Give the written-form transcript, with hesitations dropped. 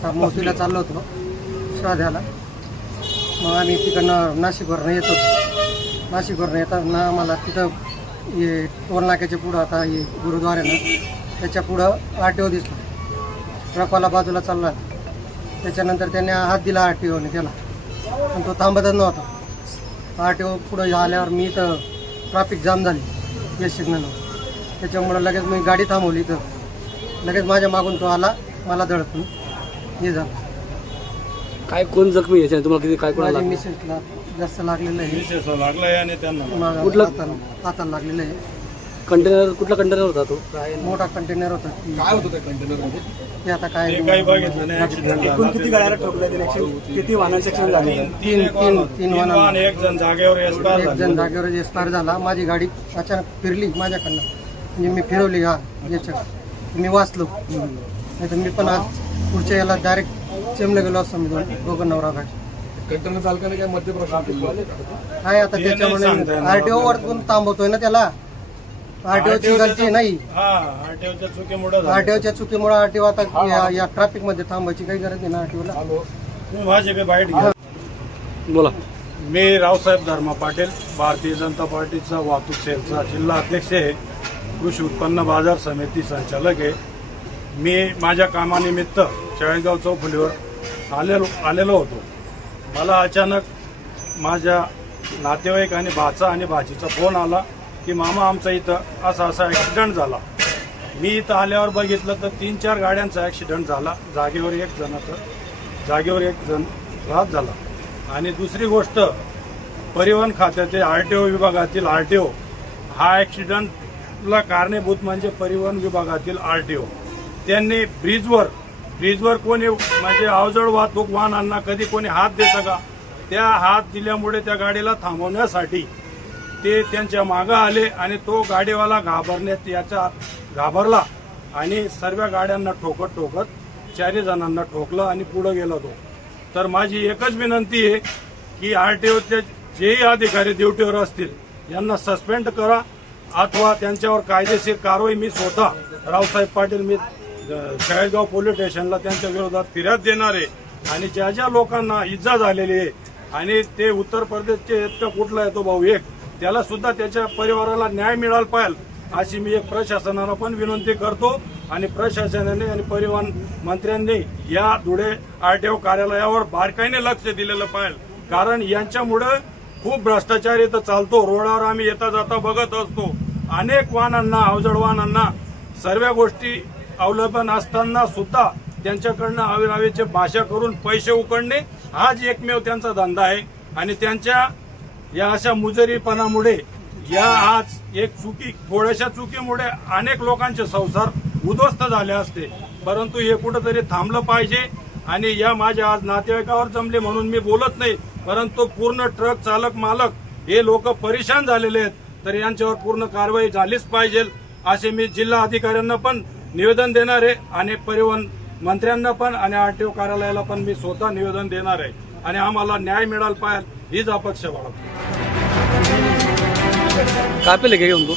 आता मोसरीला चाललो होतो श्राद्धाला. मग आम्ही तिकडनं नाशिकवरनं येतो. नाशिकवरनं येताना आम्हाला तिथं हे टोल नाक्याच्या पुढं आता हे गुरुद्वारे ना त्याच्या पुढं RTO दिसला. ट्रकवाला बाजूला चालला. त्याच्यानंतर त्याने हात दिला RTOने त्याला, पण तो थांबतच नव्हता. RTO पुढं आल्यावर मी इथं ट्रॅफिक जाम झाली एस सिग्नलवर. त्याच्यामुळं लगेच मी गाडी थांबवली. तर लगेच माझ्या मागून तो आला, मला धडकून हे झालं. काय कोण जखमी आहे तुम्हाला? किती काय कोणाला? माझ्या मिसेसला जास्त लागलेलं आहे. मिसेसला लागलाय आणि त्यांना कुठलं हाताला लागलेलं आहे. कंटेनर कुठला कंटेनर होता तो? मोठा कंटेनर होता. काय होतं त्या कंटेनरमध्ये? ते आता काय ते काही बघितलं नाही. ऍक्सिडेंट एकूण किती गाड्या ठोकल्या? किती वाहनांचे ऍक्सिडेंट झाले? तीन वाहन. एक जण जागेवर एक्सपायर एक जण जागेवर एक्सपायर झाला. माझी गाडी अचानक फिरली माझ्याकडनं, म्हणजे मी फिरवली याच्या, मी वाचलो. नाही तर मी पण आज पुढच्या याला डायरेक्ट चेमला गेलो असतो मी दोघं नवरा बायको. कंटेनर चालकाने काय मध्य प्रश्न काय आता त्याच्यामुळे RTO वरतून थांबवतोय ना त्याला. RTOची गलती नाही. RTOच्या चुकीमुळे RTOच्या चुकीमुळे RTO आता या ट्रॅफिक मध्ये थांबायची काही गरज नाही ना RTOला. माझे काही बाईट घ्या. बोला. मी रावसाहेब धर्मा पाटील, भारतीय जनता पार्टीचा वाहतूक सेलचा जिल्हा अध्यक्ष आहे, कृषी उत्पन्न बाजार समिती संचालक आहे. मी माझ्या कामानिमित्त चाळीसगाव चौफुलीवर आलेलो होतो. मला अचानक माझ्या नातेवाईक आणि भाचा आणि भाचीचा फोन आला की मामा आमचा इथं असा ॲक्सिडेंट झाला. मी इथं आल्यावर बघितलं तर 3-4 गाड्यांचा ॲक्सिडेंट झाला. जागेवर एक जण राहत झाला. आणि दुसरी गोष्ट, परिवहन खात्याचे RTO विभागातील RTO हा ॲक्सिडेंटला कारणीभूत म्हणजे परिवहन विभागातील RTO. त्यांनी ब्रिजवर कोणी म्हणजे अवजड वाहतूक वाहनांना कधी कोणी हात देतं का? त्या हात दिल्यामुळे त्या गाडीला थांबवण्यासाठी ते त्यांच्या मागं आले आणि तो गाडीवाला घाबरला आणि सर्व गाड्यांना ठोकत 4 जणांना ठोकलं आणि पुढे गेला तो. तर माझी एकच विनंती आहे की RTOचे जेही अधिकारी ड्युटीवर असतील यांना सस्पेंड करा अथवा त्यांच्यावर कायदेशीर कारवाई. मी स्वतः रावसाहेब पाटील मी चाळीसगाव पोलीस स्टेशनला त्यांच्या विरोधात फिर्याद देणार आहे. आणि ज्या लोकांना इजा झालेली आहे आणि ते उत्तर प्रदेशचे आहेत का कुठला आहे तो भाऊ एक, त्याला सुद्धा त्याच्या परिवाराला न्याय मिळाला पाहिजे अशी मी एक प्रशासनाला पण विनंती करतो. आणि प्रशासनाने आणि परिवहन मंत्र्यांनी या धुळे RTO कार्यालयावर बारकाईने लक्ष दिलेलं पाहिजे. कारण यांच्यामुळे खूप भ्रष्टाचार इथं चालतो. रोडावर आम्ही येता जाता बघत असतो. अनेक वाहनांना, अवजड वाहनांना सर्व गोष्टी अवलंबून असताना सुद्धा त्यांच्याकडनं अविरावीचे भाषा करून पैसे उकडणे हाच एकमेव त्यांचा धंदा आहे. आणि त्यांच्या या अशा मुजरीपणामुळे या आज एक थोड्याशा चुकीमुळे अनेक लोकांचे संसार उद्ध्वस्त झाले असते. परंतु हे कुठंतरी थांबलं पाहिजे. आणि या माझ्या आज नातेवाईकावर जमले म्हणून मी बोलत नाही, परंतु पूर्ण ट्रक चालक मालक हे लोक परेशान झालेले आहेत. तर यांच्यावर पूर्ण कारवाई झालीच पाहिजे असे मी जिल्हा अधिकाऱ्यांना पण निवेदन देणार आहे. आणि परिवहन मंत्र्यांना पण आणि RTO कार्यालयाला पण मी स्वतः निवेदन देणार आहे. आणि आम्हाला न्याय मिळाला पाहिजे हीच अपेक्षा बाळगतो. काय पेले घेऊन तो